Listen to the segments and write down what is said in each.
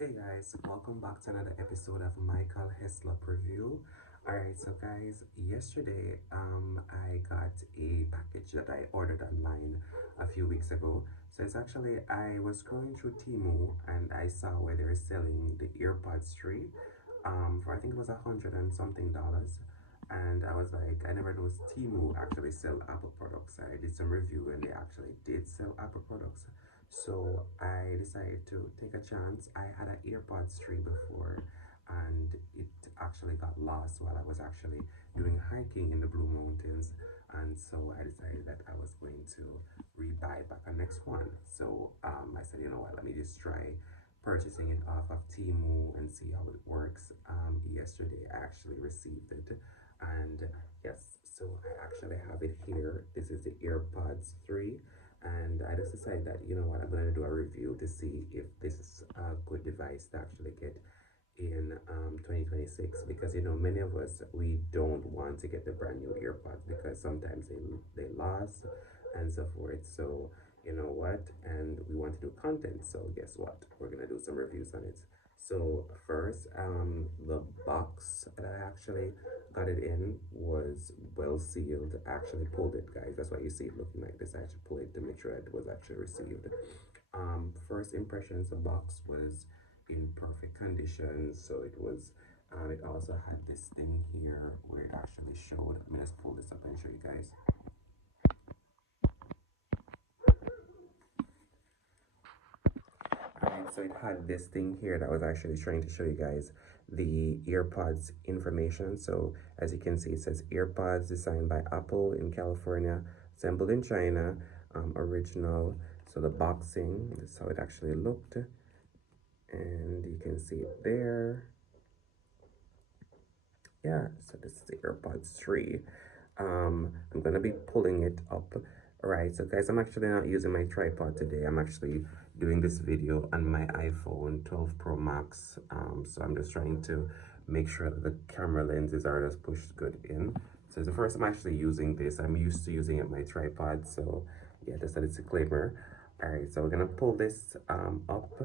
Hey guys, welcome back to another episode of Michael Heslop Review. Alright, so guys, yesterday I got a package that I ordered online a few weeks ago. So it's actually I was scrolling through Temu and I saw where they're selling the AirPods 3 for I think it was $100 and something. And I was like, I never noticed Temu actually sell Apple products. I did some review and they actually did sell Apple products. So I decided to take a chance. I had an AirPods 3 before and it actually got lost while I was actually doing hiking in the Blue Mountains. And so I decided that I was going to rebuy back a next one. So I said, you know what, let me just try purchasing it off of Temu and see how it works. Yesterday I actually received it and yes, so I actually have it here. This is the AirPods 3 and I just decided that you know what, I'm going to do a review to see if this is a good device to actually get in 2026 because you know many of us we don't want to get the brand new AirPods because sometimes they lost and so forth. So you know what, and we want to do content, so guess what, we're gonna do some reviews on it. So first, the box that I actually got it in was well sealed. I actually pulled it, guys. That's why you see it looking like this. I actually pulled it to make sure it was actually received. First impressions, the box was in perfect condition. So it was. It also had this thing here where it actually showed. Let me just pull this up and show you guys. Alright, so it had this thing here that was actually trying to show you guys the AirPods information. So as you can see, it says AirPods designed by Apple in California, assembled in China, original. So the boxing, this is how it actually looked. And you can see it there. Yeah, so this is the AirPods 3. I'm gonna be pulling it up. Alright, so guys, I'm actually not using my tripod today. I'm actually doing this video on my iPhone 12 Pro Max. So I'm just trying to make sure that the camera lenses are just pushed good in. So it's the first time I'm actually using this. I'm used to using it on my tripod, so yeah, just a disclaimer. Alright, so we're gonna pull this up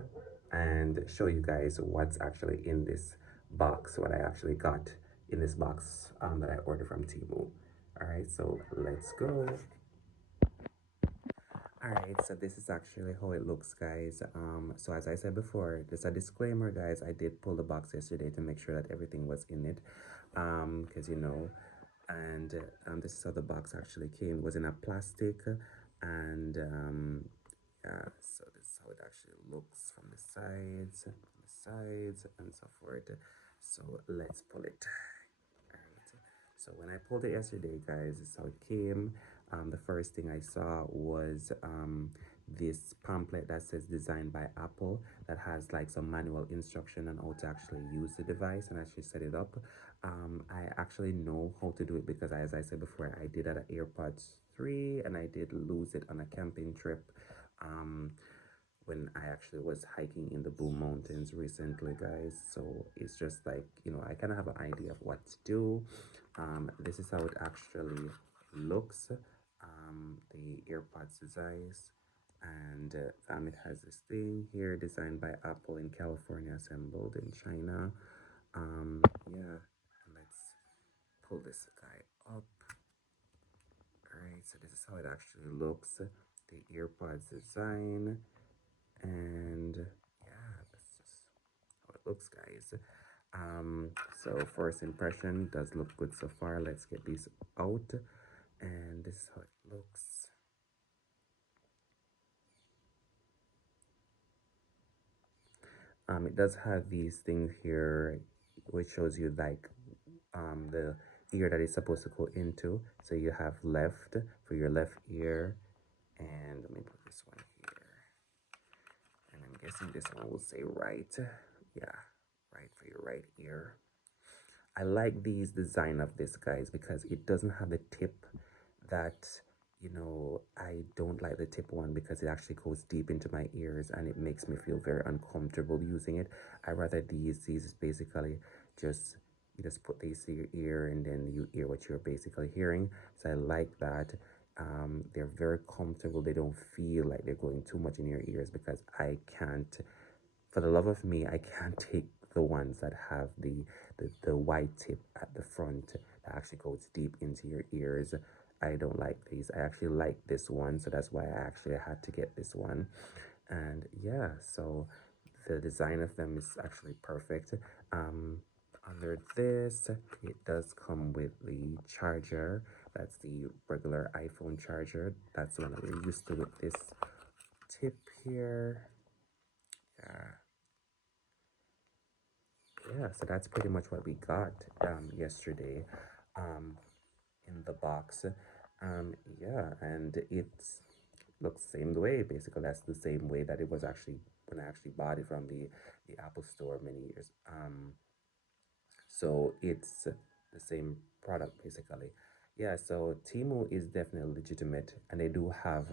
and show you guys what's actually in this box, what I actually got in this box that I ordered from Temu. All right, so let's go. All right, so this is actually how it looks, guys. So as I said before, just a disclaimer, guys. I did pull the box yesterday to make sure that everything was in it, because you know, and this is how the box actually came. It was in a plastic, and yeah. So this is how it actually looks from the sides, and so forth. So let's pull it. Alright. So when I pulled it yesterday, guys, this is how it came. The first thing I saw was this pamphlet that says designed by Apple that has like some manual instruction on how to actually use the device and actually set it up. I actually know how to do it because as I said before, I did at an AirPods 3 and I did lose it on a camping trip. Um, when I actually was hiking in the Blue Mountains recently, guys. So it's just like, you know, I kind of have an idea of what to do. This is how it actually looks. The AirPods device. And it has this thing here designed by Apple in California, assembled in China. Yeah, let's pull this guy up. Alright, so this is how it actually looks. The AirPods design. And yeah, that's just how it looks, guys. So first impression does look good so far. Let's get these out, and this is how it looks. It does have these things here which shows you like the ear that it's supposed to go into. So you have left for your left ear, and let me put this one here, and I'm guessing this one will say right. Yeah, right for your right ear. I like these design of this, guys, because it doesn't have the tip that, you know, I don't like the tip one because it actually goes deep into my ears and it makes me feel very uncomfortable using it. I rather these is basically just, you just put these to your ear and then you hear what you're basically hearing. So I like that. They're very comfortable. They don't feel like they're going too much in your ears because I can't for the love of me, I can't take the ones that have the white tip at the front that actually goes deep into your ears. I don't like these. I actually like this one, so that's why I actually had to get this one. And yeah, so the design of them is actually perfect. Um, Under this, it does come with the charger. That's the regular iPhone charger. That's the one that we're used to with this tip here. Yeah, yeah. So that's pretty much what we got yesterday um, in the box. Yeah, and it's looks same way. Basically, that's the same way that it was actually when I actually bought it from the Apple Store many years. So it's the same product basically. Yeah, so Temu is definitely legitimate, and they do have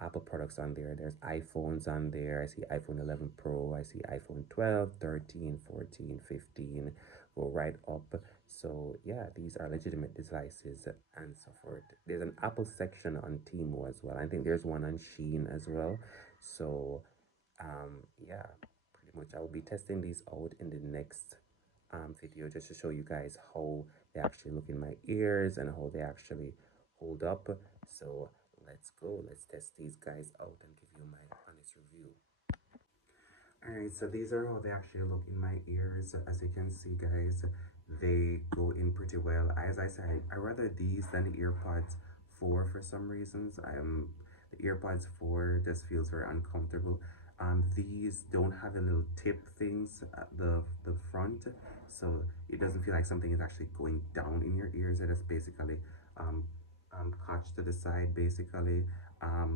Apple products on there. There's iPhones on there. I see iPhone 11 Pro, I see iPhone 12, 13, 14, 15, go right up. So yeah, these are legitimate devices and so forth. There's an Apple section on Temu as well. I think there's one on Sheen as well. So yeah, pretty much I will be testing these out in the next video just to show you guys how they actually look in my ears and how they actually hold up. So let's go. Let's test these guys out and give you my honest review. Alright, so these are how they actually look in my ears. As you can see, guys, they go in pretty well. As I said, I rather these than the AirPods 4 for some reasons. The AirPods 4 just feels very uncomfortable. These don't have the little tip things at the front, so it doesn't feel like something is actually going down in your ears. It is basically um, cotch to the side, basically.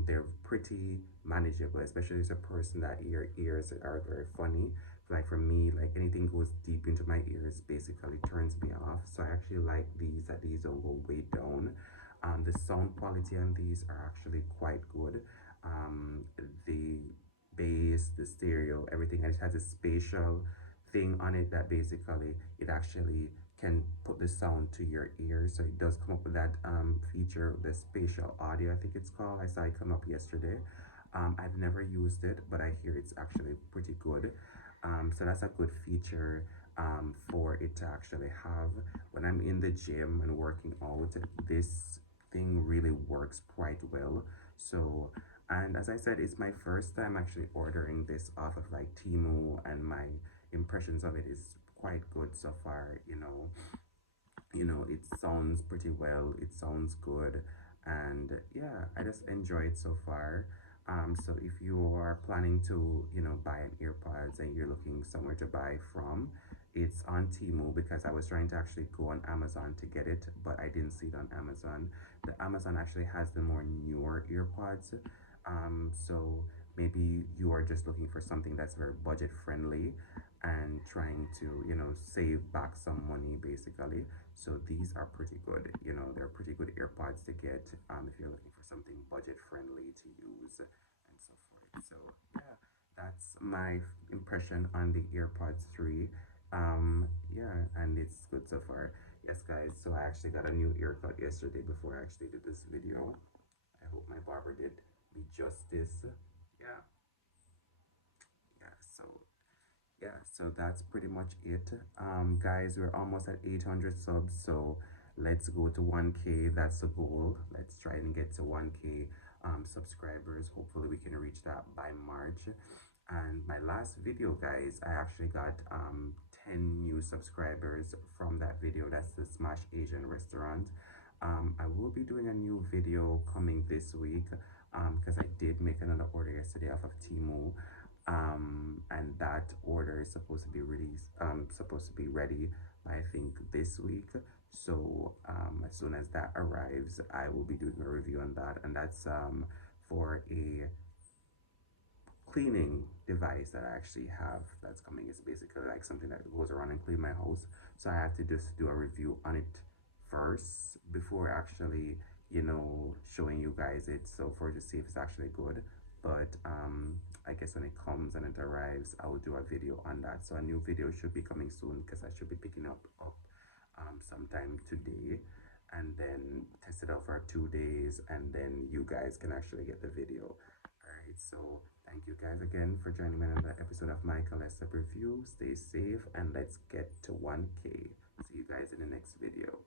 They're pretty manageable, especially as a person that your ears are very funny. Like for me, like anything goes deep into my ears basically turns me off. So I actually like these, that these don't go way down. The sound quality on these are actually quite good. The bass, the stereo, everything, and it has a spatial thing on it that basically it actually can put the sound to your ears. So it does come up with that feature, the spatial audio, I think it's called. I saw it come up yesterday. I've never used it, but I hear it's actually pretty good. So that's a good feature for it to actually have. When I'm in the gym and working out, this thing really works quite well. So, and as I said, it's my first time actually ordering this off of like Temu, and my impressions of it is quite good so far. It sounds pretty well, it sounds good, and yeah, I just enjoy it so far. So if you are planning to buy an earpods and you're looking somewhere to buy from, it's on Temu, because I was trying to actually go on Amazon to get it, but I didn't see it on Amazon. The Amazon actually has the more newer earpods. So maybe you are just looking for something that's very budget friendly and trying to save back some money basically. So these are pretty good. They're pretty good AirPods to get if you're looking for something budget friendly to use and so forth. So yeah, that's my impression on the AirPods 3. Yeah, and it's good so far. Yes, guys. So I actually got a new earcut yesterday before I actually did this video. I hope my barber did me justice. Yeah, yeah. So that's pretty much it. Guys, we're almost at 800 subs, so let's go to 1K. That's the goal. Let's try and get to 1K subscribers. Hopefully we can reach that by March. And my last video, guys, I actually got 10 new subscribers from that video. That's the Smash Asian restaurant. I will be doing a new video coming this week because I did make another order yesterday off of Temu, and that order is supposed to be released, supposed to be ready by I think this week. So as soon as that arrives, I will be doing a review on that, and that's for a cleaning device that I actually have that's coming. Is basically like something that goes around and clean my house. So I have to just do a review on it first before actually, showing you guys it. So for to see if it's actually good. But I guess when it comes and it arrives, I will do a video on that. So a new video should be coming soon because I should be picking up sometime today, and then test it out for 2 days, and then you guys can actually get the video. All right, so Thank you guys again for joining me on another episode of Michael Hesla Review. Stay safe and let's get to 1K. See you guys in the next video.